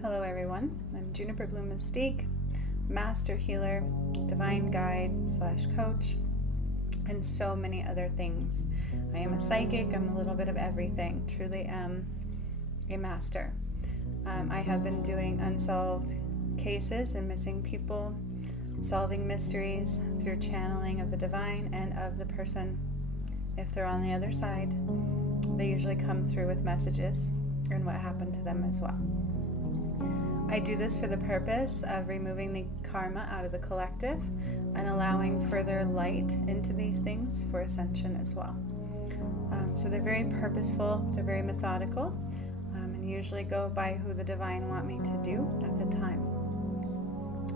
Hello everyone, I'm Juniper Bloom Mystique, Master Healer, Divine Guide / Coach, and so many other things. I am a psychic, I'm a little bit of everything, truly am a master. I have been doing unsolved cases and missing people, solving mysteries through channeling of the divine and of the person. If they're on the other side, they usually come through with messages and what happened to them as well. I do this for the purpose of removing the karma out of the collective and allowing further light into these things for ascension as well. So they're very purposeful, they're very methodical, and usually go by who the divine want me to do at the time.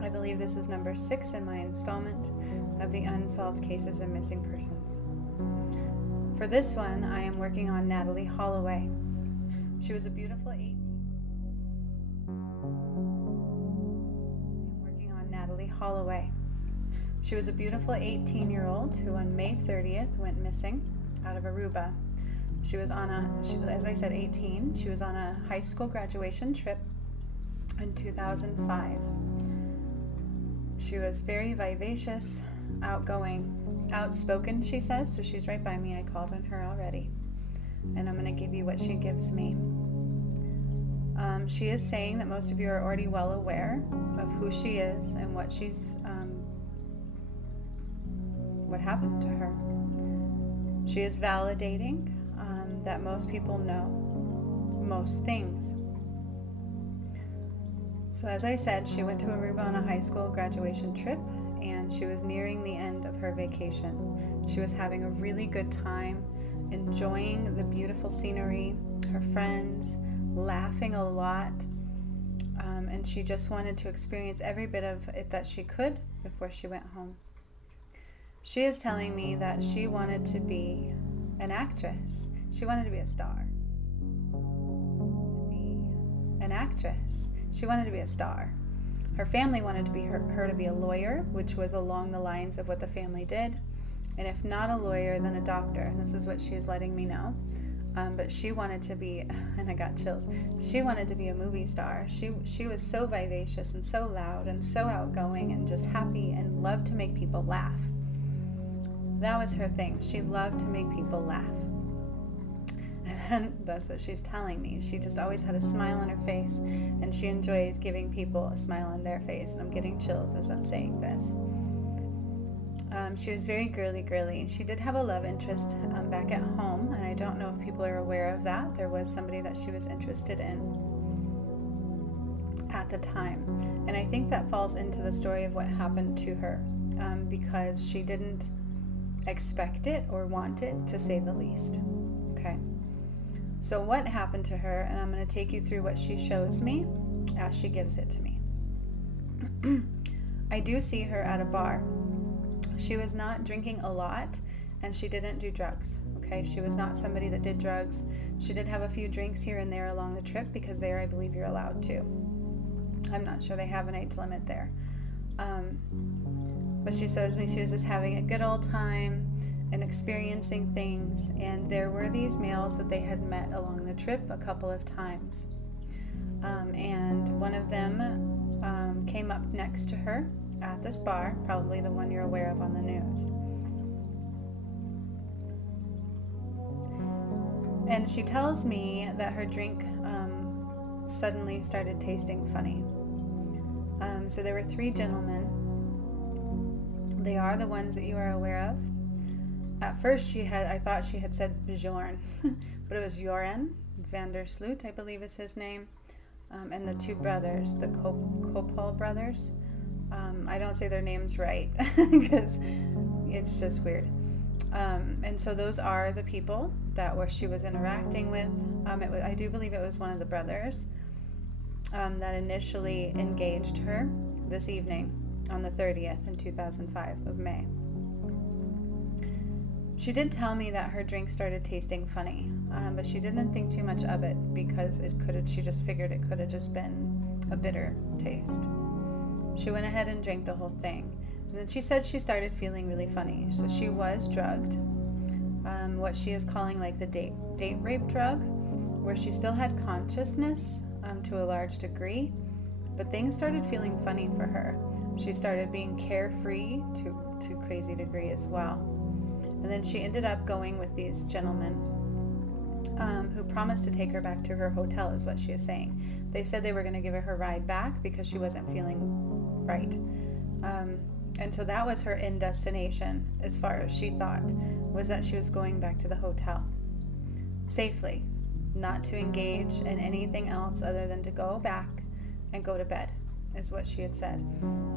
I believe this is number 6 in my installment of the Unsolved Cases and Missing Persons. For this one, I am working on Natalee Holloway. She was a beautiful 18. Natalee Holloway. She was a beautiful 18-year-old who on May 30th went missing out of Aruba. She was on as I said, 18. She was on a high school graduation trip in 2005. She was very vivacious, outgoing, outspoken, she says, so she's right by me. I called on her already. And I'm going to give you what she gives me. She is saying that most of you are already well aware of who she is and what what happened to her. She is validating that most people know most things. So as I said, she went to Aruba on a high school graduation trip, and she was nearing the end of her vacation. She was having a really good time, enjoying the beautiful scenery, her friends, laughing a lot, and she just wanted to experience every bit of it that she could before she went home. She is telling me that she wanted to be an actress. She wanted to be a star. To be an actress. She wanted to be a star. Her family wanted to be her to be a lawyer, which was along the lines of what the family did. And if not a lawyer, then a doctor. And this is what she is letting me know. But she wanted to be, and I got chills, she wanted to be a movie star. She was so vivacious and so loud and so outgoing and just happy and loved to make people laugh. That was her thing. She loved to make people laugh. And that's what she's telling me. She just always had a smile on her face, and she enjoyed giving people a smile on their face. And I'm getting chills as I'm saying this. She was very girly. She did have a love interest back at home, and I don't know if people are aware of that. There was somebody that she was interested in at the time. And I think that falls into the story of what happened to her, because she didn't expect it or want it, to say the least. Okay. So what happened to her, and I'm going to take you through what she shows me as she gives it to me. I do see her at a bar. She was not drinking a lot, and she didn't do drugs, okay? She was not somebody that did drugs. She did have a few drinks here and there along the trip, because there I believe you're allowed to. I'm not sure they have an age limit there. But she shows me she was just having a good old time and experiencing things, and there were these males that they had met along the trip a couple of times. And one of them came up next to her at this bar, probably the one you're aware of on the news. And she tells me that her drink suddenly started tasting funny. So there were 3 gentlemen. They are the ones that you are aware of. At first I thought she had said Bjorn, but it was Joran van der Sloot, I believe is his name, and the 2 brothers, the Kopal brothers. I don't say their names right because it's just weird. And so those are the people that she was interacting with. I do believe it was one of the brothers that initially engaged her this evening on the 30th in 2005 of May. She did tell me that her drink started tasting funny, but she didn't think too much of it because she just figured it could have just been a bitter taste. She went ahead and drank the whole thing. And then she said she started feeling really funny. So she was drugged. What she is calling like the date rape drug, where she still had consciousness, to a large degree, but things started feeling funny for her. She started being carefree to a crazy degree as well. And then she ended up going with these gentlemen who promised to take her back to her hotel, is what she is saying. They said they were going to give her her ride back because she wasn't feeling right. And so that was her end destination, as far as she thought, was that she was going back to the hotel safely, not to engage in anything else other than to go back and go to bed, is what she had said.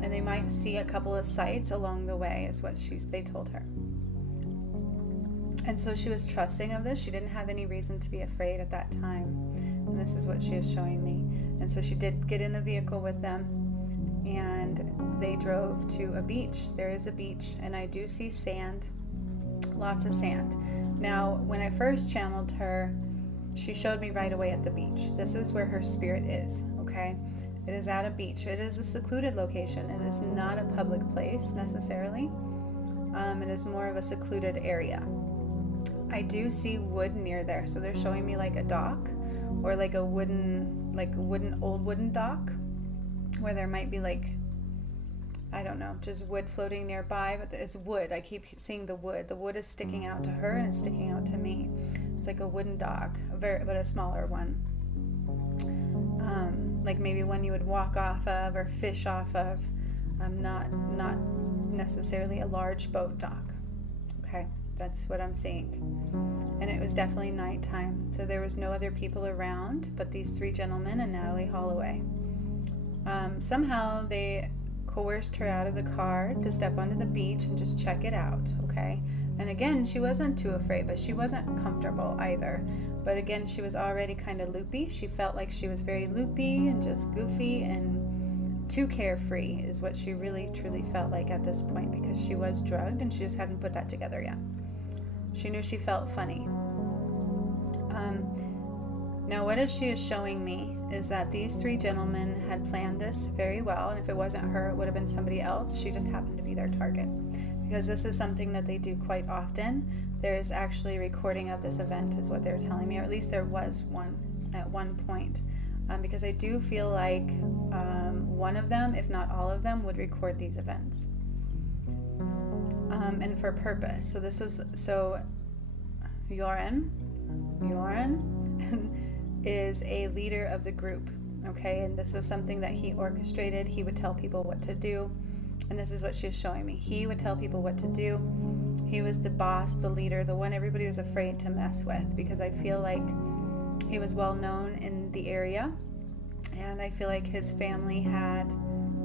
And they might see a couple of sights along the way, is what they told her. And so she was trusting of this. She didn't have any reason to be afraid at that time. And this is what she is showing me. And so she did get in a vehicle with them, and they drove to a beach. There is a beach, and I do see sand, lots of sand. Now, when I first channeled her, she showed me right away at the beach. This is where her spirit is, okay? It is at a beach. It is a secluded location. It is not a public place necessarily. It is more of a secluded area. I do see wood near there, so they're showing me like a dock, or like a old wooden dock, where there might be like, I don't know, just wood floating nearby, but it's wood. I keep seeing the wood. The wood is sticking out to her and it's sticking out to me. It's like a wooden dock, but a smaller one. Like maybe one you would walk off of or fish off of. Not necessarily a large boat dock. Okay, that's what I'm seeing. And it was definitely nighttime, so there was no other people around but these three gentlemen and Natalee Holloway. Somehow they coerced her out of the car to step onto the beach and just check it out, okay? And again, she wasn't too afraid, but she wasn't comfortable either. But again, she was already kind of loopy. She felt like she was very loopy and just goofy and too carefree is what she really truly felt like at this point, because she was drugged and she just hadn't put that together yet. She knew she felt funny. Now, what she is showing me is that these three gentlemen had planned this very well, and if it wasn't her, it would have been somebody else. She just happened to be their target, because this is something that they do quite often. There is actually a recording of this event, is what they're telling me, or at least there was one at one point, because I do feel like one of them, if not all of them, would record these events, and for a purpose. So this was, Joran is a leader of the group, okay? And this was something that he orchestrated. He would tell people what to do, and this is what she is showing me. He would tell people what to do. He was the boss, the leader, the one everybody was afraid to mess with, because I feel like he was well known in the area, and I feel like his family had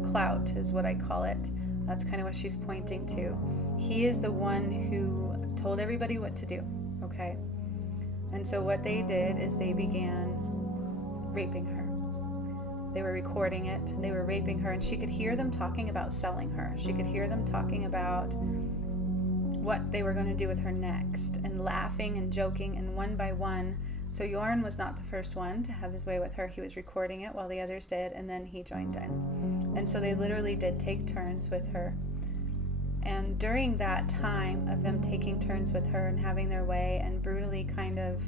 clout, is what I call it. That's kind of what she's pointing to. He is the one who told everybody what to do, okay? And so what they did is they began raping her. They were recording it. They were raping her, and she could hear them talking about selling her. She could hear them talking about what they were going to do with her next, and laughing and joking, and one by one. So Joran was not the first one to have his way with her. He was recording it while the others did, and then he joined in. And so they literally did take turns with her. And during that time of them taking turns with her and having their way and brutally kind of,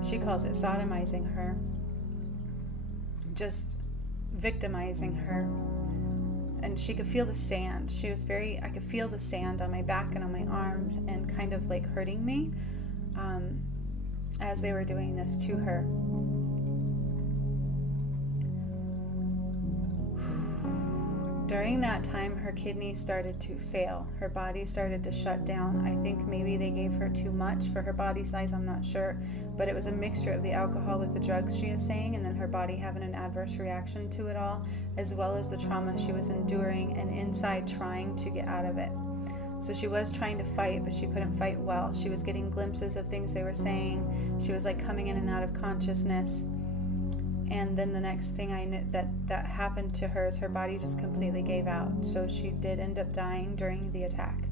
she calls it sodomizing her, just victimizing her. And she could feel the sand. I could feel the sand on my back and on my arms and kind of like hurting me as they were doing this to her. During that time, her kidneys started to fail. Her body started to shut down. I think maybe they gave her too much for her body size, I'm not sure. But it was a mixture of the alcohol with the drugs, she is saying, and then her body having an adverse reaction to it all, as well as the trauma she was enduring and inside trying to get out of it. So she was trying to fight, but she couldn't fight well. She was getting glimpses of things they were saying. She was like coming in and out of consciousness. And then the next thing I knew that happened to her is her body just completely gave out. So she did end up dying during the attack.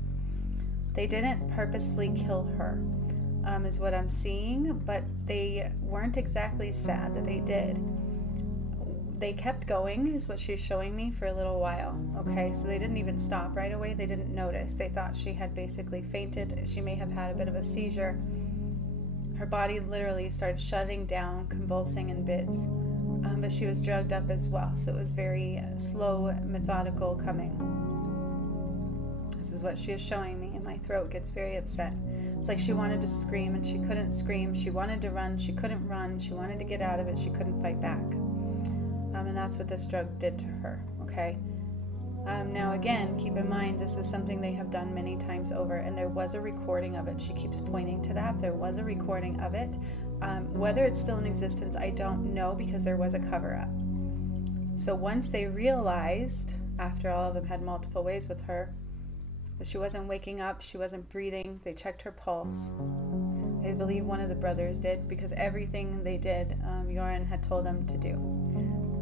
They didn't purposefully kill her, is what I'm seeing, but they weren't exactly sad that they did. They kept going, is what she's showing me, for a little while. Okay, so they didn't even stop right away. They didn't notice. They thought she had basically fainted. She may have had a bit of a seizure. Her body literally started shutting down, convulsing in bits. But she was drugged up as well, so it was very slow, methodical coming. This is what she is showing me, and my throat gets very upset. It's like she wanted to scream and she couldn't scream. She wanted to run, she couldn't run. She wanted to get out of it, she couldn't fight back. And that's what this drug did to her, okay? Now again, keep in mind, this is something they have done many times over, and there was a recording of it. She keeps pointing to that. There was a recording of it. Whether it's still in existence, I don't know, because there was a cover-up. So once they realized, after all of them had multiple ways with her, that she wasn't waking up, she wasn't breathing, they checked her pulse. I believe one of the brothers did, because everything they did, Bjorn had told them to do.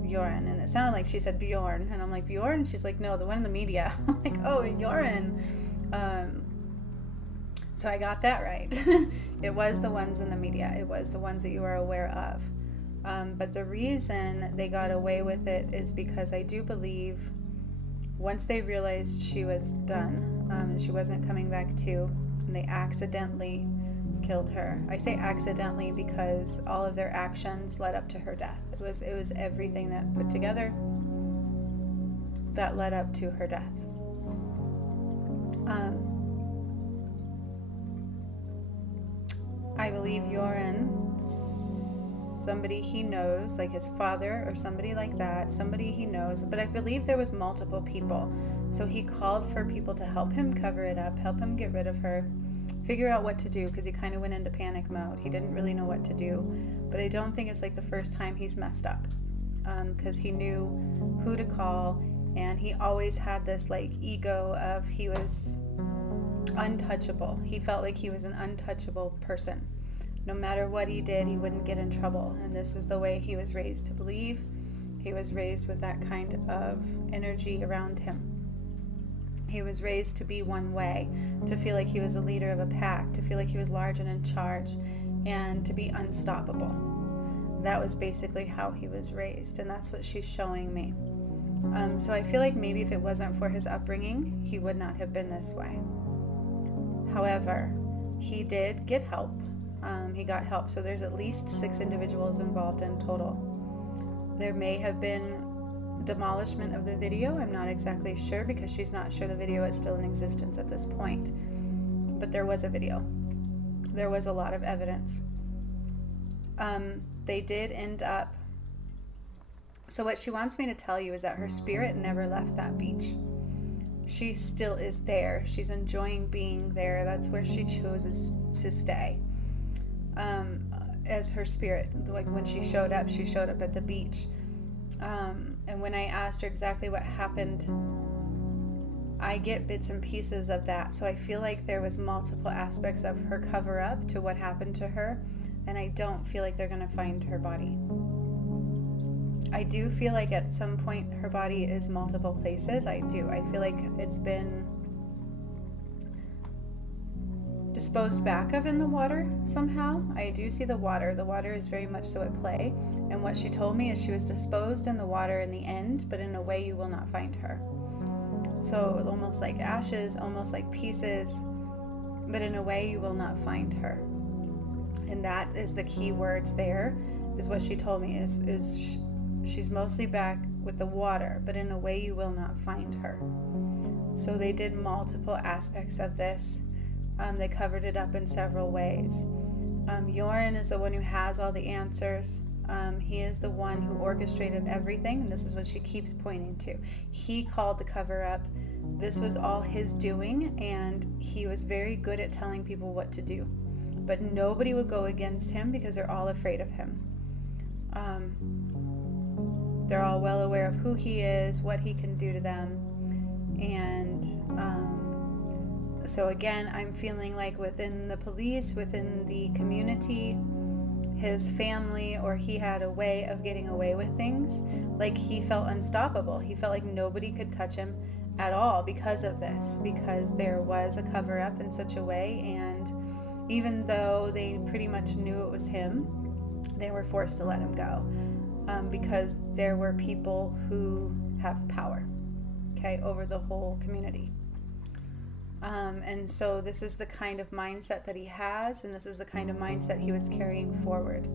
Bjorn, and it sounded like she said Bjorn, and I'm like, Bjorn? And she's like, no, the one in the media. I'm like, oh, Bjorn. So I got that right. It was the ones in the media. It was the ones that you are aware of. But the reason they got away with it is because I do believe once they realized she was done, and she wasn't coming back to, and they accidentally killed her. I say accidentally because all of their actions led up to her death. It was everything that put together that led up to her death. I believe Joran, somebody he knows, like his father or somebody like that, somebody he knows, but I believe there was multiple people. So he called for people to help him cover it up, help him get rid of her, figure out what to do, because he kind of went into panic mode. He didn't really know what to do, but I don't think it's like the first time he's messed up, because he knew who to call, and he always had this like ego of he was untouchable. He felt like he was an untouchable person. No matter what he did, he wouldn't get in trouble, and this is the way he was raised to believe. He was raised with that kind of energy around him. He was raised to be one way, to feel like he was a leader of a pack, to feel like he was large and in charge, and to be unstoppable. That was basically how he was raised, and that's what she's showing me. So I feel like maybe if it wasn't for his upbringing, he would not have been this way. However, he did get help. He got help, so there's at least 6 individuals involved in total. There may have been demolishment of the video. I'm not exactly sure, because she's not sure the video is still in existence at this point. But there was a video. There was a lot of evidence. They did end up... So what she wants me to tell you is that her spirit never left that beach. She still is there. She's enjoying being there. That's where she chooses to stay. As her spirit, like when she showed up at the beach. And when I asked her exactly what happened, I get bits and pieces of that. So I feel like there was multiple aspects of her cover up to what happened to her, and I don't feel like they're going to find her body. I do feel like at some point her body is multiple places. I do. I feel like it's been disposed back of in the water somehow. I do see the water. The water is very much so at play. And what she told me is she was disposed in the water in the end, but in a way you will not find her. So almost like ashes, almost like pieces, but in a way you will not find her. And that is the key words there, is what she told me, is she's mostly back with the water, but in a way you will not find her. So they did multiple aspects of this. They covered it up in several ways. Joran is the one who has all the answers. He is the one who orchestrated everything, and this is what she keeps pointing to. He called the cover up. This was all his doing, and he was very good at telling people what to do. But nobody would go against him because they're all afraid of him. They're all well aware of who he is, what he can do to them, and so again, I'm feeling like within the police, within the community, his family, or he had a way of getting away with things. Like he felt unstoppable. He felt like nobody could touch him at all because of this, because there was a cover up in such a way. And even though they pretty much knew it was him, they were forced to let him go, because there were people who have power, okay, over the whole community. And so this is the kind of mindset that he has, and this is the kind of mindset he was carrying forward.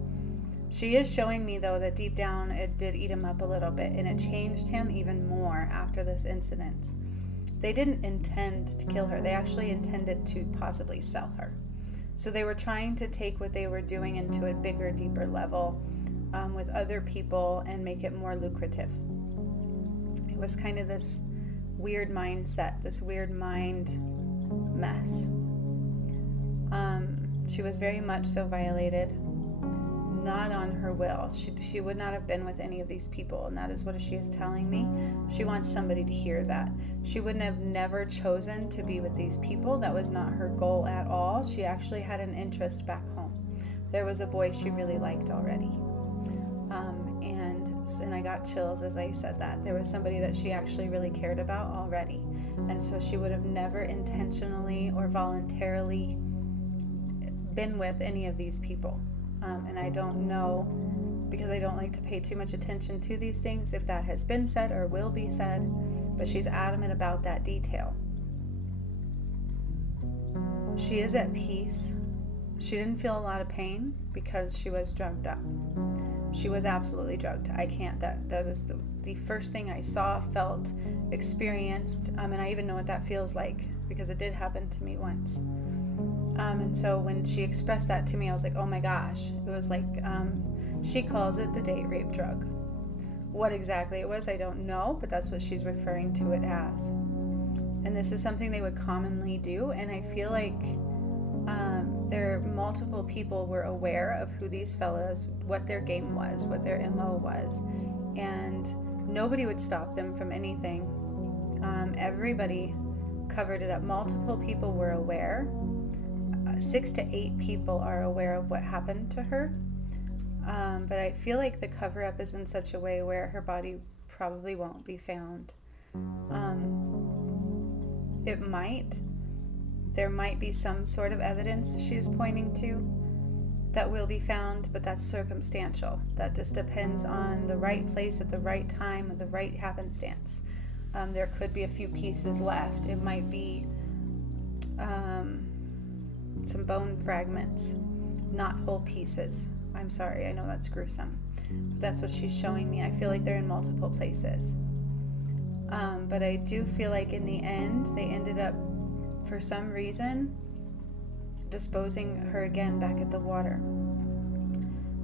She is showing me, though, that deep down it did eat him up a little bit, and it changed him even more after this incident. They didn't intend to kill her. They actually intended to possibly sell her. So they were trying to take what they were doing into a bigger, deeper level with other people and make it more lucrative. It was kind of this weird mindset, this weird mind mess. She was very much so violated, not on her will. She would not have been with any of these people, and that is what she is telling me. She wants somebody to hear that. She wouldn't have never chosen to be with these people. That was not her goal at all. She actually had an interest back home. There was a boy she really liked already. And I got chills as I said that. There was somebody that she actually really cared about already. And so she would have never intentionally or voluntarily been with any of these people. And I don't know, because I don't like to pay too much attention to these things, if that has been said or will be said, but she's adamant about that detail. She is at peace. She didn't feel a lot of pain because she was drugged up. She was absolutely drugged. I can't, that was the first thing I saw, felt, experienced, and I even know what that feels like because it did happen to me once. And so when she expressed that to me, I was like, oh my gosh. It was like, she calls it the date rape drug. What exactly it was, I don't know, but that's what she's referring to it as. And this is something they would commonly do, and I feel like multiple people were aware of who these fellas, what their game was, what their MO was, and nobody would stop them from anything. Everybody covered it up. Multiple people were aware. 6 to 8 people are aware of what happened to her. But I feel like the cover-up is in such a way where her body probably won't be found. It might. There might be some sort of evidence she's pointing to that will be found, but that's circumstantial. That just depends on the right place at the right time with the right happenstance. There could be a few pieces left. It might be some bone fragments, not whole pieces. I'm sorry, I know that's gruesome, but that's what she's showing me. I feel like they're in multiple places. But I do feel like in the end, they ended up, for some reason, disposing her again back at the water.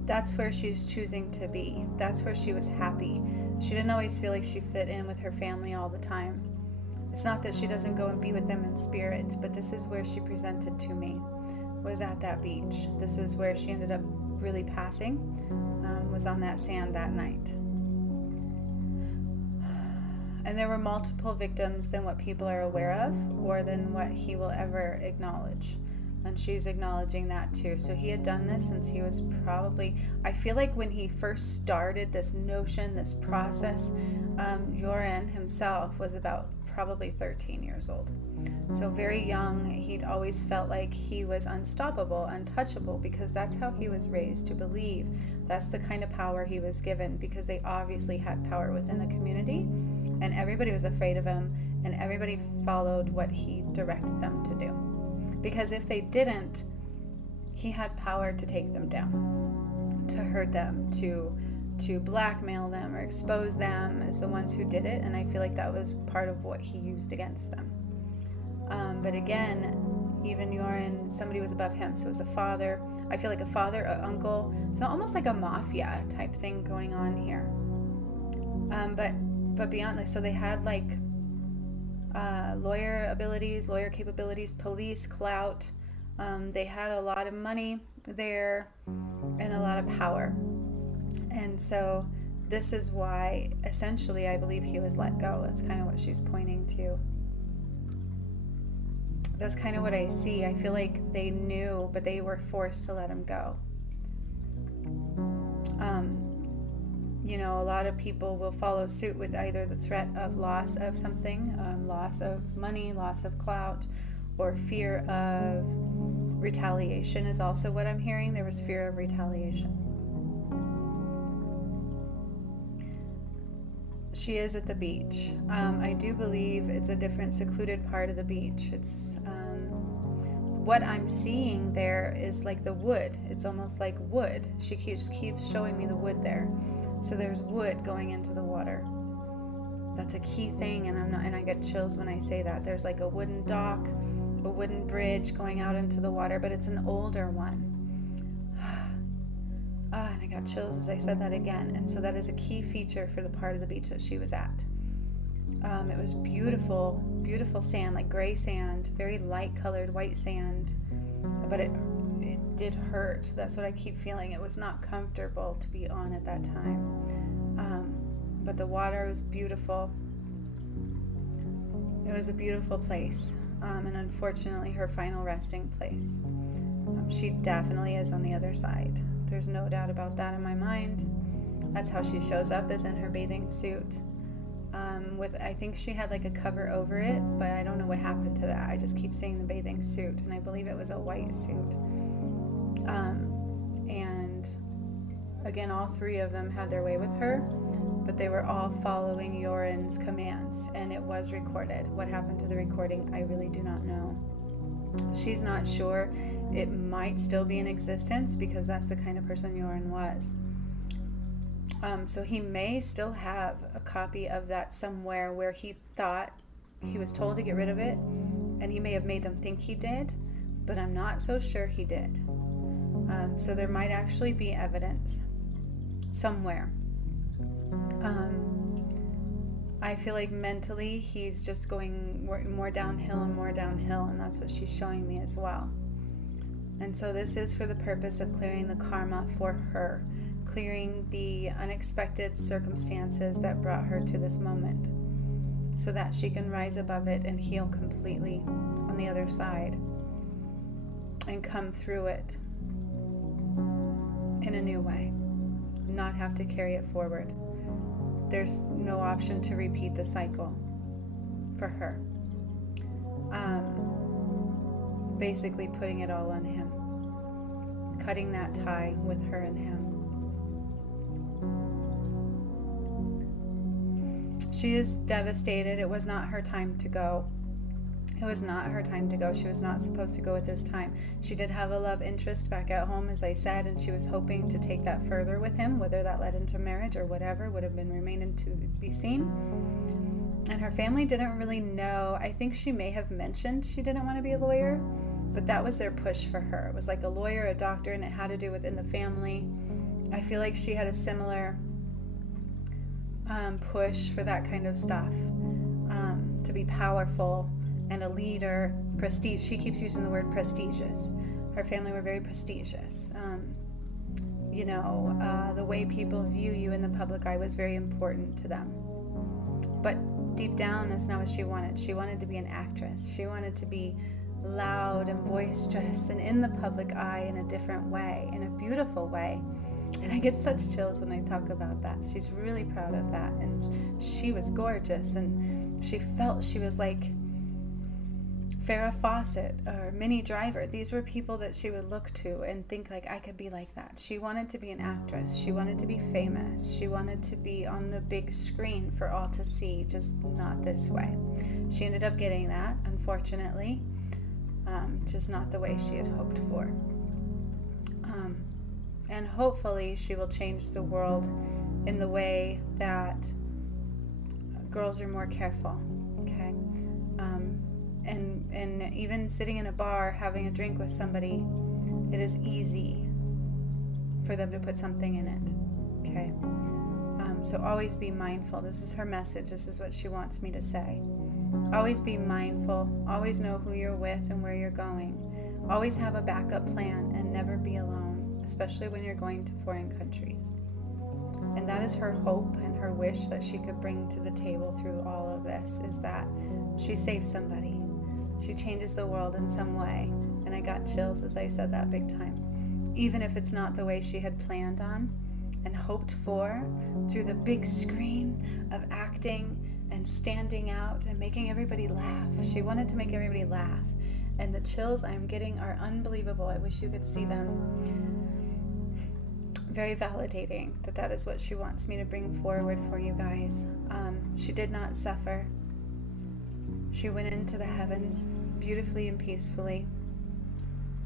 That's where she's choosing to be. That's where she was happy. She didn't always feel like she fit in with her family all the time. It's not that she doesn't go and be with them in spirit, but this is where she presented to me, was at that beach. This is where she ended up really passing, was on that sand that night. And there were multiple victims than what people are aware of, or than what he will ever acknowledge. And she's acknowledging that too. So he had done this since he was probably, I feel like when he first started this notion, this process, Joran himself was about probably 13 years old. So very young. He'd always felt like he was unstoppable, untouchable, because that's how he was raised to believe. That's the kind of power he was given, because they obviously had power within the community, and everybody was afraid of him, and everybody followed what he directed them to do. Because if they didn't, he had power to take them down, to hurt them, to blackmail them or expose them as the ones who did it. And I feel like that was part of what he used against them. But again, even Joran, somebody was above him, so it was a father. I feel like a father, an uncle. It's almost like a mafia type thing going on here. But beyond this, so they had like lawyer abilities, lawyer capabilities, police clout. They had a lot of money there and a lot of power. And so this is why, essentially, I believe he was let go. That's kind of what she's pointing to. That's kind of what I see. I feel like they knew, but they were forced to let him go. You know, a lot of people will follow suit with either the threat of loss of something, loss of money, loss of clout, or fear of retaliation is also what I'm hearing. There was fear of retaliation. She is at the beach. I do believe it's a different secluded part of the beach. It's what I'm seeing there is like the wood. It's almost like wood. She keeps showing me the wood there. So there's wood going into the water. That's a key thing, and I get chills when I say that. There's like a wooden dock, a wooden bridge going out into the water, but it's an older one. And I got chills as I said that again. And so that is a key feature for the part of the beach that she was at. It was beautiful, beautiful sand, like gray sand, very light colored white sand, but it did hurt. That's what I keep feeling. It was not comfortable to be on at that time. But the water was beautiful. It was a beautiful place. And unfortunately, her final resting place. She definitely is on the other side. There's no doubt about that in my mind. That's how she shows up, is in her bathing suit. I think she had like a cover over it, but I don't know what happened to that. I just keep saying the bathing suit, and I believe it was a white suit. And again, all three of them had their way with her, but they were all following Yoren's commands, and it was recorded. What happened to the recording, I really do not know. She's not sure. It might still be in existence because that's the kind of person Yoren was. So he may still have a copy of that somewhere where he thought he was told to get rid of it, and he may have made them think he did, but I'm not so sure he did. So there might actually be evidence somewhere. I feel like mentally he's just going more downhill and more downhill, and that's what she's showing me as well. And so this is for the purpose of clearing the karma for her, clearing the unexpected circumstances that brought her to this moment, so that she can rise above it and heal completely on the other side and come through it in a new way, not have to carry it forward. There's no option to repeat the cycle for her. Basically putting it all on him, cutting that tie with her and him. She is devastated. It was not her time to go. It was not her time to go. She was not supposed to go at this time. She did have a love interest back at home, as I said, and she was hoping to take that further with him. Whether that led into marriage or whatever would have been remaining to be seen. And her family didn't really know. I think she may have mentioned she didn't want to be a lawyer, but that was their push for her. It was like a lawyer, a doctor, and it had to do within the family. I feel like she had a similar push for that kind of stuff, to be powerful and a leader, prestige. She keeps using the word prestigious. Her family were very prestigious. The way people view you in the public eye was very important to them. But deep down, that's not what she wanted. She wanted to be an actress. She wanted to be loud and boisterous and in the public eye in a different way, in a beautiful way. And I get such chills when I talk about that. She's really proud of that. And she was gorgeous, and she felt she was like Farrah Fawcett or Minnie Driver. These were people that she would look to and think like, I could be like that. She wanted to be an actress. She wanted to be famous. She wanted to be on the big screen for all to see, just not this way. She ended up getting that, unfortunately, just not the way she had hoped for. And hopefully she will change the world in the way that girls are more careful, okay? And even sitting in a bar having a drink with somebody, it is easy for them to put something in it, okay? So always be mindful. This is her message. This is what she wants me to say. Always be mindful. Always know who you're with and where you're going. Always have a backup plan and never be alone, especially when you're going to foreign countries. And that is her hope and her wish that she could bring to the table through all of this, is that she saves somebody. She changes the world in some way. And I got chills as I said that big time. Even if it's not the way she had planned on and hoped for, through the big screen of acting and standing out and making everybody laugh. She wanted to make everybody laugh. And the chills I'm getting are unbelievable. I wish you could see them. very validating that that is what she wants me to bring forward for you guys. She did not suffer. She went into the heavens beautifully and peacefully.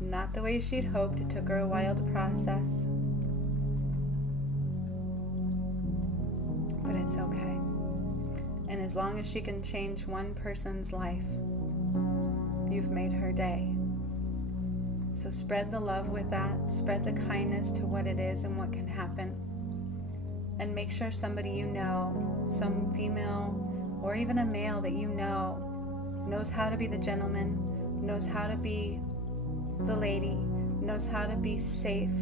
Not the way she'd hoped. It took her a while to process. But it's okay. And as long as she can change one person's life, you've made her day. So spread the love with that. Spread the kindness to what it is and what can happen. And make sure somebody you know, some female or even a male that you know, knows how to be the gentleman, knows how to be the lady, knows how to be safe,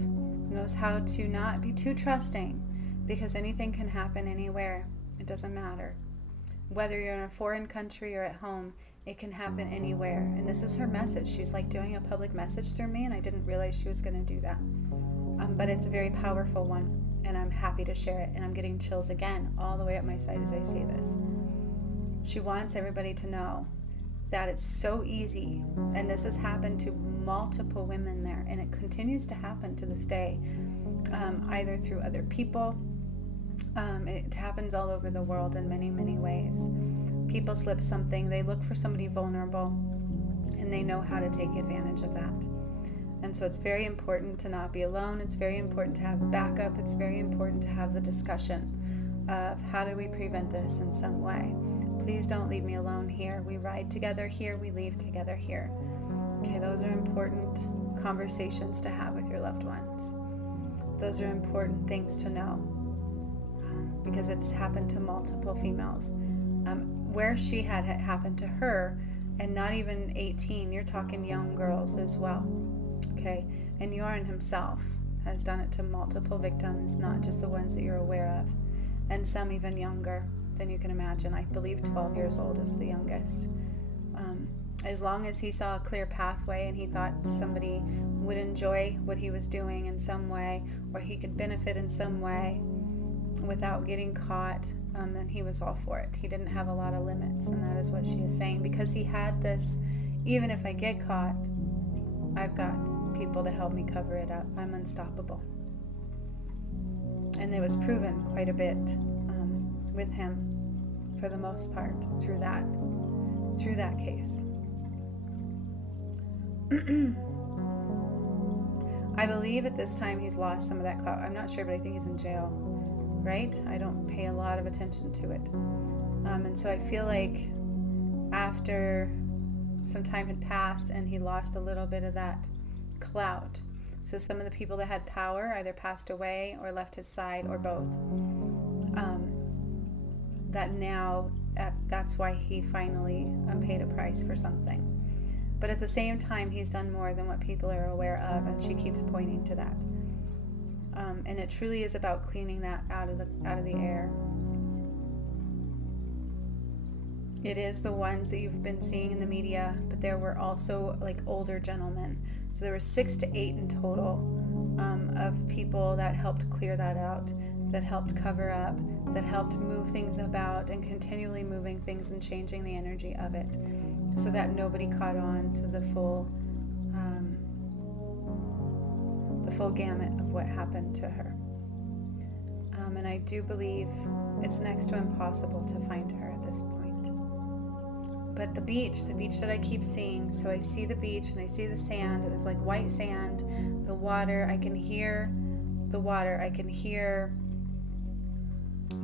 knows how to not be too trusting, because anything can happen anywhere. It doesn't matter. Whether you're in a foreign country or at home, it can happen anywhere. And this is her message. She's like doing a public message through me, and I didn't realize she was going to do that. But it's a very powerful one, and I'm happy to share it. And I'm getting chills again all the way up my side as I say this. She wants everybody to know that it's so easy, and this has happened to multiple women there, and it continues to happen to this day, either through other people. It happens all over the world in many, many ways. People slip something, they look for somebody vulnerable, and they know how to take advantage of that. And so it's very important to not be alone. It's very important to have backup. It's very important to have the discussion of how do we prevent this in some way. Please don't leave me alone here. We ride together here. We leave together here. Okay, those are important conversations to have with your loved ones. Those are important things to know, because it's happened to multiple females. Where she had it happen to her, and not even 18, you're talking young girls as well. Okay, and Yoren himself has done it to multiple victims, not just the ones that you're aware of, and some even younger than you can imagine. I believe 12 years old is the youngest. As long as he saw a clear pathway and he thought somebody would enjoy what he was doing in some way, or he could benefit in some way without getting caught, then he was all for it. He didn't have a lot of limits, and that is what she is saying, because he had this, even if I get caught, I've got people to help me cover it up. I'm unstoppable. And it was proven quite a bit with him, for the most part, through that case. I believe at this time he's lost some of that clout. I'm not sure, but I think he's in jail, right? I don't pay a lot of attention to it. And so I feel like after some time had passed and he lost a little bit of that clout, so some of the people that had power either passed away or left his side, or both, that now that's why he finally paid a price for something. But at the same time, he's done more than what people are aware of, and she keeps pointing to that. And it truly is about cleaning that out of the air. It is the ones that you've been seeing in the media, but there were also like older gentlemen. So there were 6 to 8 in total of people that helped clear that out, that helped cover up, that helped move things about, and continually moving things and changing the energy of it, so that nobody caught on to the full gamut of what happened to her. And I do believe it's next to impossible to find her at this point. But the beach that I keep seeing, so I see the beach and I see the sand. It was like white sand, the water. I can hear the water. I can hear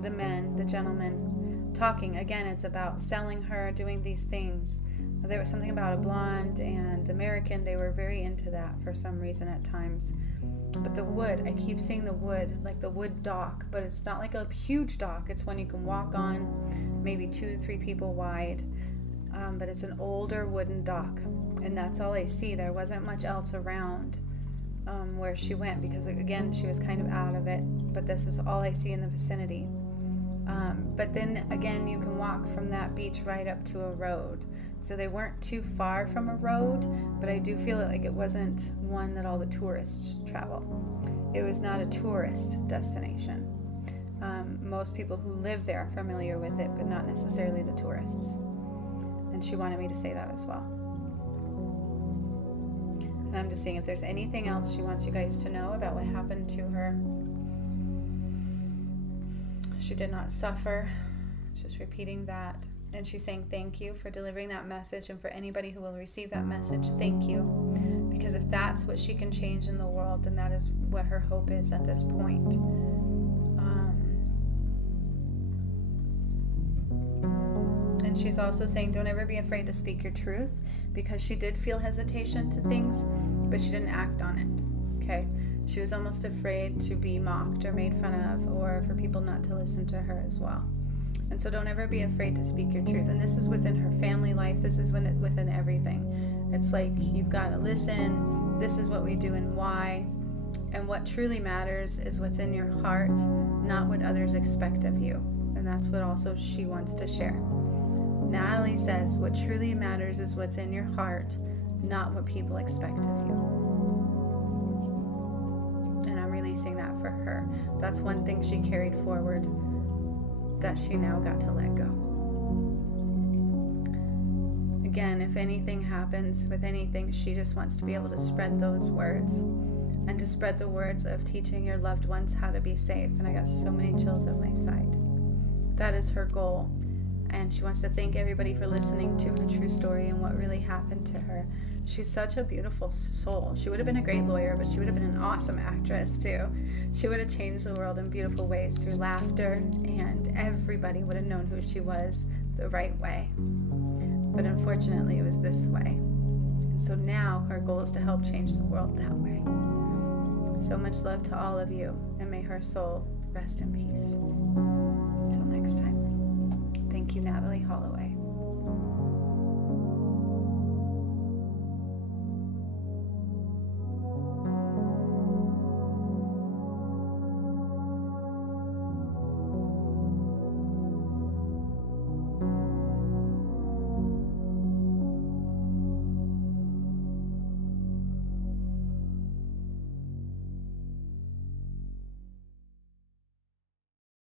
the men, the gentlemen, talking. Again, it's about selling her, doing these things. There was something about a blonde and American. They were very into that for some reason at times. But the wood, I keep seeing the wood, like the wood dock, but it's not like a huge dock. It's one you can walk on, maybe 2 to 3 people wide. But it's an older wooden dock, and that's all I see. There wasn't much else around where she went, because again, she was kind of out of it, but this is all I see in the vicinity. But then again, you can walk from that beach right up to a road. So they weren't too far from a road, but I do feel like it wasn't one that all the tourists travel. It was not a tourist destination. Most people who live there are familiar with it, but not necessarily the tourists. And she wanted me to say that as well. And I'm just seeing if there's anything else she wants you guys to know about what happened to her. She did not suffer. Just repeating that. And she's saying thank you for delivering that message, and for anybody who will receive that message, thank you. Because if that's what she can change in the world, then that is what her hope is at this point. And she's also saying don't ever be afraid to speak your truth, because she did feel hesitation to things, but she didn't act on it. Okay? She was almost afraid to be mocked or made fun of, or for people not to listen to her as well. And so don't ever be afraid to speak your truth. And this is within her family life. This is within everything. It's like you've got to listen. This is what we do and why. And what truly matters is what's in your heart, not what others expect of you. And that's what also she wants to share. Natalee says what truly matters is what's in your heart, not what people expect of you. And I'm releasing that for her. That's one thing she carried forward that she now got to let go. Again, if anything happens with anything, she just wants to be able to spread those words, and to spread the words of teaching your loved ones how to be safe. And I got so many chills on my side. That is her goal. And she wants to thank everybody for listening to her true story and what really happened to her. She's such a beautiful soul. She would have been a great lawyer, but she would have been an awesome actress too. She would have changed the world in beautiful ways through laughter, and everybody would have known who she was the right way. But unfortunately, it was this way. And so now her goal is to help change the world that way. So much love to all of you, and may her soul rest in peace. Until next time. Thank you, Natalee Holloway.